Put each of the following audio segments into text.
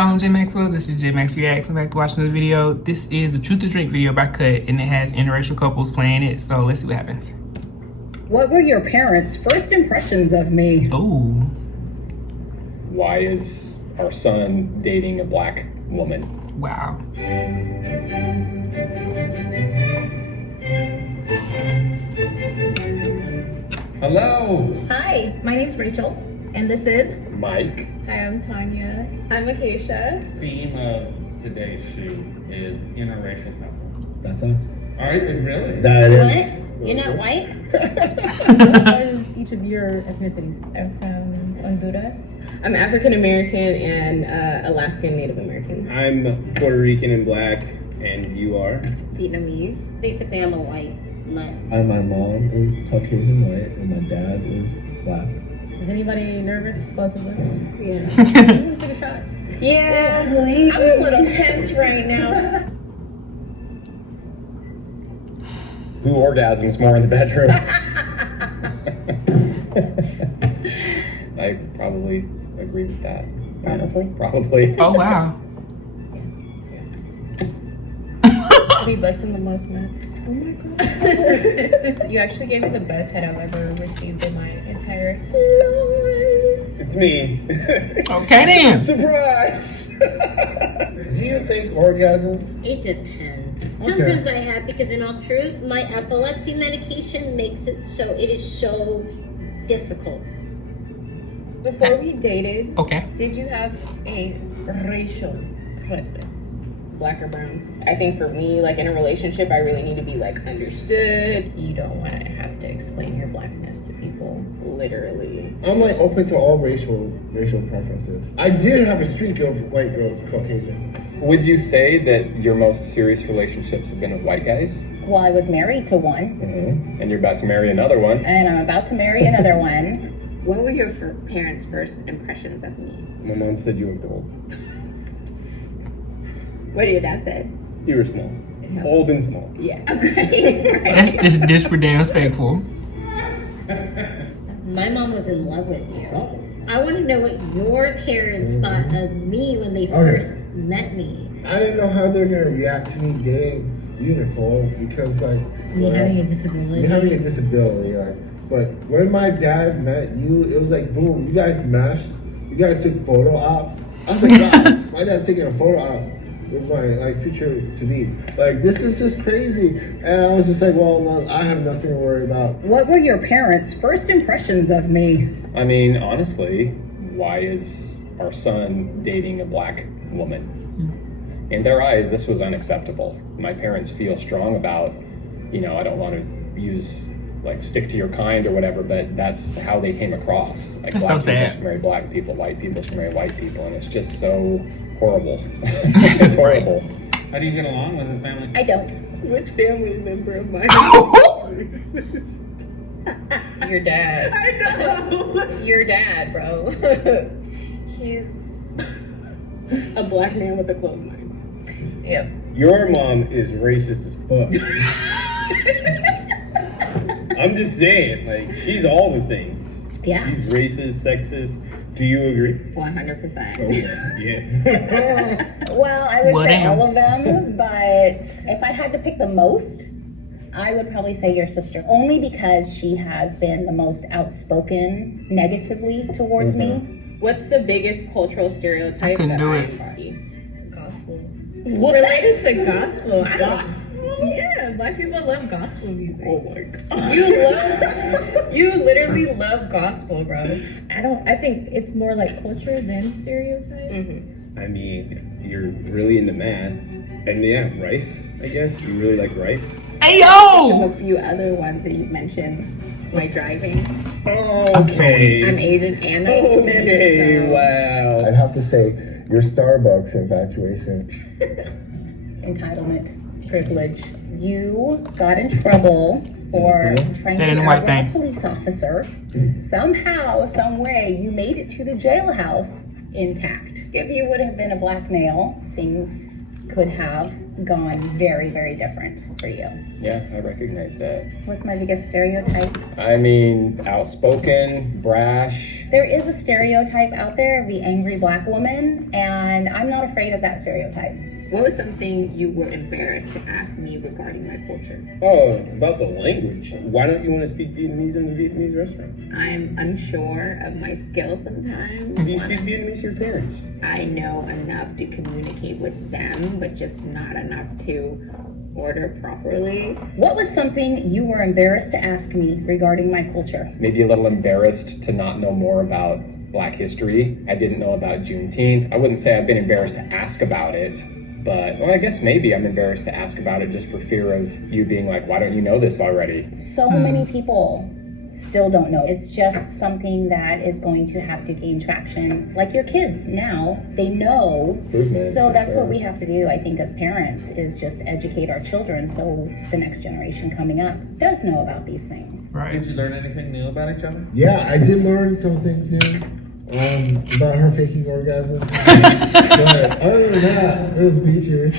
y'all, I'm J.Maxwell. This is J.Max Reax. I'm back to watching the video. This is a Truth or Drink video by Cut, and it has interracial couples playing it, so let's see what happens. What were your parents' first impressions of me? Oh. Why is our son dating a black woman? Wow. Hello. Hi, my name's Rachel, and this is Mike. Hi, I'm Tanya. I'm Acacia. Theme of today's shoot is interracial couple. That's us. All right, then really? That is. What? You're not white? What is each of your ethnicities? I'm from Honduras. I'm African American and Alaskan Native American. I'm Puerto Rican and black, and you are? Vietnamese. Basically, I'm a white nut. And my mom is Caucasian white, and my dad is black. Is anybody nervous? Both of us? Yeah. You take a shot. Yeah, I'm a little tense right now. Who orgasms more in the bedroom? I probably agree with that. Probably. Probably. Oh, wow. We busting the most nuts. Oh my god. You actually gave me the best head I've ever received in my entire life. It's me. Okay, then. Surprise! Do you think orgasms? It depends. Sometimes I have, because in all truth, my epilepsy medication makes it so it is so difficult. Before we dated, Okay. did you have a racial preference? Black or brown? I think for me, like in a relationship, I really need to be like understood. You don't want to have to explain your blackness to people. Literally. I'm like open to all racial preferences. I did have a streak of white girls, Caucasian. Would you say that your most serious relationships have been with white guys? Well, I was married to one, Mm-hmm. And you're about to marry another one? and I'm about to marry another one. What were your parents' first impressions of me? My mom said you looked old. What did your dad say? You were small. Old and small. Yeah. Right. That's just disrespectful. My mom was in love with you. I want to know what your parents thought of me when they first met me. I didn't know how they're gonna react to me dating you, Nicole, because like Me having a disability. you having a disability, like. But when my dad met you, it was like boom, you guys meshed. You guys took photo ops. I was like, wow, my dad's taking a photo op with my like future to be. Like this is just crazy. And I was just like, well, I have nothing to worry about. What were your parents' first impressions of me? I mean, honestly, why is our son dating a black woman? In their eyes, this was unacceptable. My parents feel strong about, I don't want to use like stick to your kind or whatever, but that's how they came across. Like That's black so people sad. should marry black people, white people should marry white people, and it's just so horrible. It's horrible. How do you get along with his family? I don't. Which family member of mine? Your dad. I know. Your dad, bro. He's. A black man with a closed mind. Yep. Your mom is racist as fuck. I'm just saying, like, she's all the things. Yeah. She's racist, sexist. Do you agree? 100%. Oh, yeah. Well, I would Well, say damn. all of them, but if I had to pick the most, I would probably say your sister, only because she has been the most outspoken negatively towards me. What's the biggest cultural stereotype I couldn't that do I it. embody? Gospel. What? Related to gospel. I don't. Yeah, black people love gospel music. Oh my god. You literally love gospel, bro. I think it's more like culture than stereotype. I mean, you're really into math. And yeah, rice, I guess. You really like rice. Hey, yo! A few other ones that you've mentioned. My driving. Okay. I'm Asian and I'm Indian, Okay, so- wow. I'd have to say your Starbucks infatuation. Entitlement, privilege. You got in trouble for trying That to ain't a white outrun a thing. police officer. Somehow, some way, you made it to the jailhouse intact. If you would have been a black male, things could have gone very, very different for you. Yeah, I recognize that. What's my biggest stereotype? I mean, outspoken, brash. There is a stereotype out there of the angry black woman, and I'm not afraid of that stereotype. What was something you were embarrassed to ask me regarding my culture? Oh, about the language. Why don't you want to speak Vietnamese in the Vietnamese restaurant? I'm unsure of my skills sometimes. Do you speak Vietnamese to your parents? I know enough to communicate with them, but just not enough to order properly. What was something you were embarrassed to ask me regarding my culture? Maybe a little embarrassed to not know more about Black history. I didn't know about Juneteenth. I wouldn't say I've been embarrassed to ask about it, but well, I guess maybe I'm embarrassed to ask about it just for fear of you being like, why don't you know this already? So many people still don't know. It's just something that is going to have to gain traction. Like your kids now, they know. So that's what we have to do, I think, as parents, is just educate our children so the next generation coming up does know about these things. Right. Did you learn anything new about each other? Yeah, I did learn some things new. About her faking orgasms. But other than that, it was beacher.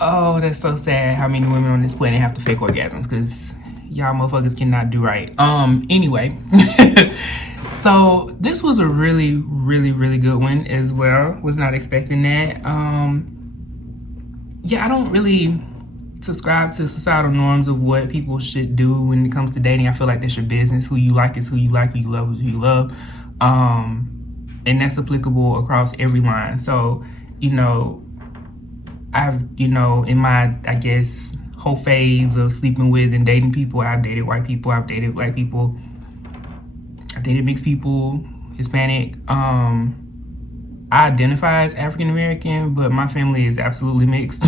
Oh, that's so sad how many women on this planet have to fake orgasms, because y'all motherfuckers cannot do right. Anyway. So this was a really, really, really good one as well. Was not expecting that. Yeah, I don't really subscribe to societal norms of what people should do when it comes to dating. I feel like that's your business. Who you like is who you like, who you love is who you love. And that's applicable across every line. So, you know, I've, you know, in my, I guess, whole phase of sleeping with and dating people, I've dated white people, I've dated black people, I've dated mixed people, Hispanic. I identify as African American, but my family is absolutely mixed.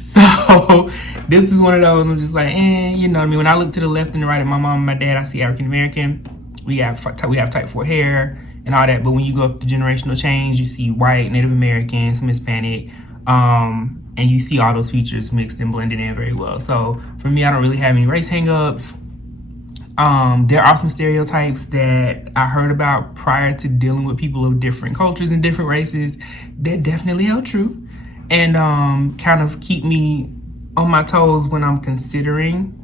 So this is one of those, I'm just like, you know what I mean? When I look to the left and the right of my mom and my dad, I see African American. We have type 4 hair and all that, but when you go up to generational change, you see white, Native American, some Hispanic, and you see all those features mixed and blended in very well. So for me, I don't really have any race hangups. There are some stereotypes that I heard about prior to dealing with people of different cultures and different races that definitely held true, and kind of keep me on my toes when I'm considering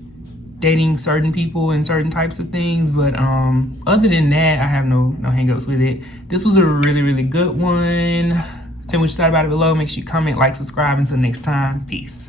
dating certain people and certain types of things. But other than that, I have no hangups with it. This was a really, really good one. Tell me what you thought about it below. Make sure you comment, like, subscribe. Until next time, peace.